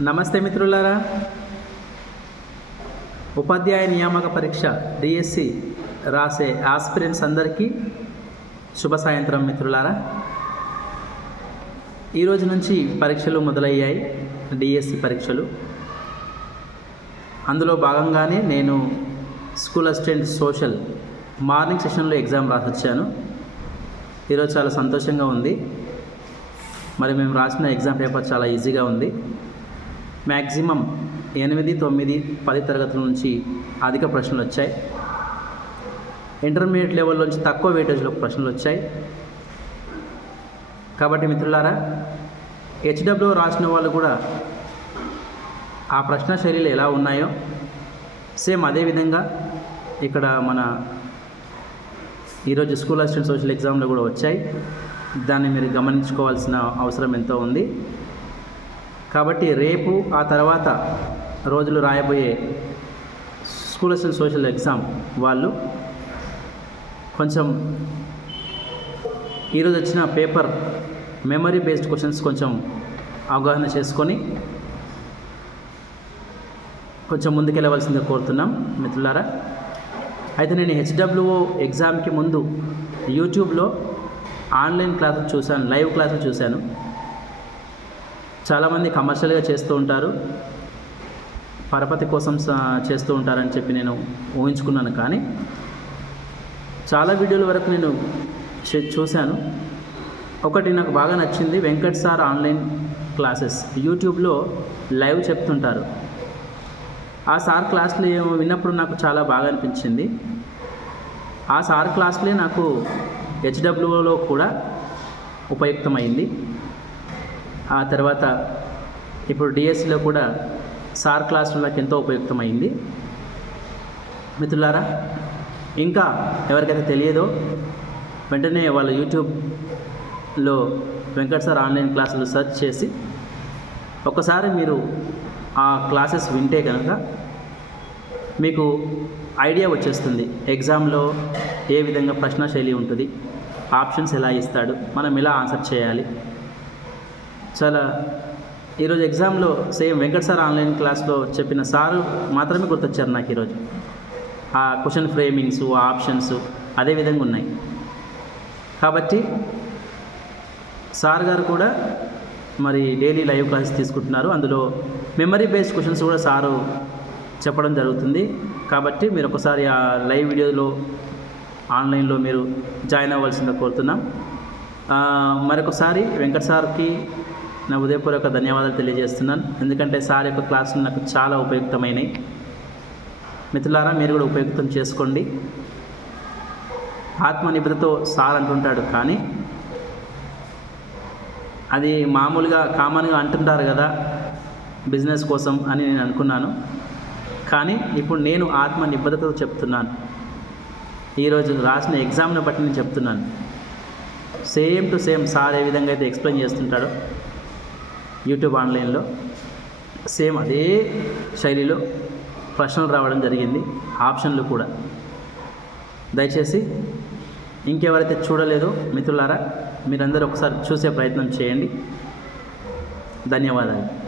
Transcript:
నమస్తే మిత్రులారా. ఉపాధ్యాయ నియామక పరీక్ష డిఎస్సి రాసే ఆస్పిరెంట్స్ అందరికీ శుభ సాయంత్రం మిత్రులారా. ఈరోజు నుంచి పరీక్షలు మొదలయ్యాయి డిఎస్సి పరీక్షలు. అందులో భాగంగానే నేను స్కూల్ అసిస్టెంట్ సోషల్ మార్నింగ్ సెషన్లో ఎగ్జామ్ రాసొచ్చాను. ఈరోజు చాలా సంతోషంగా ఉంది. మరి మేము రాసిన ఎగ్జామ్ పేపర్ చాలా ఈజీగా ఉంది. మ్యాక్సిమం ఎనిమిది తొమ్మిది పది తరగతుల నుంచి అధిక ప్రశ్నలు వచ్చాయి. ఇంటర్మీడియట్ లెవెల్ నుంచి తక్కువ వెయిటేజ్లో ప్రశ్నలు వచ్చాయి. కాబట్టి మిత్రులారా హెచ్డబ్ల్యూ రాసిన వాళ్ళు కూడా ఆ ప్రశ్న శైలిలు ఎలా ఉన్నాయో సేమ్ అదే విధంగా ఇక్కడ మన ఈరోజు స్కూల్ అసిస్టెంట్ సోషల్ ఎగ్జామ్లో కూడా వచ్చాయి. దాన్ని మీరు గమనించుకోవాల్సిన అవసరం ఎంతో ఉంది. కాబట్టి రేపు ఆ తర్వాత రోజులు రాయబోయే స్కూల్ అసిస్టెంట్ సోషల్ ఎగ్జామ్ వాళ్ళు కొంచెం ఈరోజు వచ్చిన పేపర్ మెమరీ బేస్డ్ క్వశ్చన్స్ కొంచెం అవగాహన చేసుకొని కొంచెం ముందుకెళ్ళవలసిందిగా కోరుతున్నాం మిత్రులారా. అయితే నేను హెచ్డబ్ల్యూఓ ఎగ్జామ్కి ముందు యూట్యూబ్లో ఆన్లైన్ క్లాసులు చూశాను లైవ్ క్లాసులు చూశాను. చాలామంది కమర్షియల్గా చేస్తూ ఉంటారు. పరపతి కోసం స- చేస్తూ ఉంటారని చెప్పి నేను ఊహించుకున్నాను కానీ చాలా వీడియోల వరకు నేను చే- చూశాను. ఒకటి నాకు బాగా నచ్చింది వెంకట్ సార్ ఆన్లైన్ క్లాసెస్. యూట్యూబ్లో లైవ్ చెప్తుంటారు. ఆ సార్ క్లాసులు ఏమో విన్నప్పుడు నాకు చాలా బాగా అనిపించింది. ఆ సార్ క్లాసులే నాకు హెచ్డబ్ల్యూలో కూడా ఉపయుక్తమైంది. ఆ తర్వాత ఇప్పుడు డిఎస్సిలో కూడా సార్ క్లాసులు నాకు ఎంతో ఉపయుక్తమైంది. మిత్రులారా ఇంకా ఎవరికైతే తెలియదో వెంటనే వాళ్ళ యూట్యూబ్లో వెంకట్ సార్ ఆన్లైన్ క్లాసులు సెర్చ్ చేసి ఒకసారి మీరు ఆ క్లాసెస్ వింటే కనుక మీకు ఐడియా వచ్చేస్తుంది. ఎగ్జామ్లో ఏ విధంగా ప్రశ్న శైలి ఉంటుంది ఆప్షన్స్ ఎలా ఇస్తాడు మనం ఎలా ఆన్సర్ చేయాలి చాలా ఈరోజు ఎగ్జామ్లో సేమ్ వెంకట్ సార్ ఆన్లైన్ క్లాస్లో చెప్పిన సారు మాత్రమే గుర్తొచ్చారు నాకు ఈరోజు ఆ క్వశ్చన్ ఫ్రేమింగ్స్ ఆప్షన్స్ అదే విధంగా ఉన్నాయి. కాబట్టి సార్ గారు కూడా మరి డైలీ లైవ్ క్లాసెస్ తీసుకుంటున్నారు. అందులో మెమరీ బేస్డ్ క్వశ్చన్స్ కూడా సారు చెప్పడం జరుగుతుంది. కాబట్టి మీరు ఒకసారి ఆ లైవ్ వీడియోలో ఆన్లైన్లో మీరు జాయిన్ అవ్వాల్సిందిగా కోరుతున్నాం. మరొకసారి వెంకట్ సార్కి నా ఉదయపూర్వక ధన్యవాదాలు తెలియజేస్తున్నాను. ఎందుకంటే సార్ యొక్క క్లాసులు నాకు చాలా ఉపయుక్తమైనవి. మిత్రులారా మీరు కూడా ఉపయుక్తం చేసుకోండి. ఆత్మ నిబద్ధతో సార్ అంటుంటాడు కానీ అది మామూలుగా కామన్గా అంటుంటారు కదా బిజినెస్ కోసం అని నేను అనుకున్నాను. కానీ ఇప్పుడు నేను ఆత్మ నిబద్ధతతో చెప్తున్నాను. ఈరోజు రాసిన ఎగ్జామ్ని బట్టి నేను చెప్తున్నాను. సేమ్ టు సేమ్ సార్ ఏ విధంగా అయితే ఎక్స్ప్లెయిన్ చేస్తుంటాడో యూట్యూబ్ ఆన్లైన్లో సేమ్ అదే శైలిలో ప్రశ్నలు రావడం జరిగింది. ఆప్షన్లు కూడా. దయచేసి ఇంకెవరైతే చూడలేదో మిత్రులారా మీరందరూ ఒకసారి చూసే ప్రయత్నం చేయండి. ధన్యవాదాలు.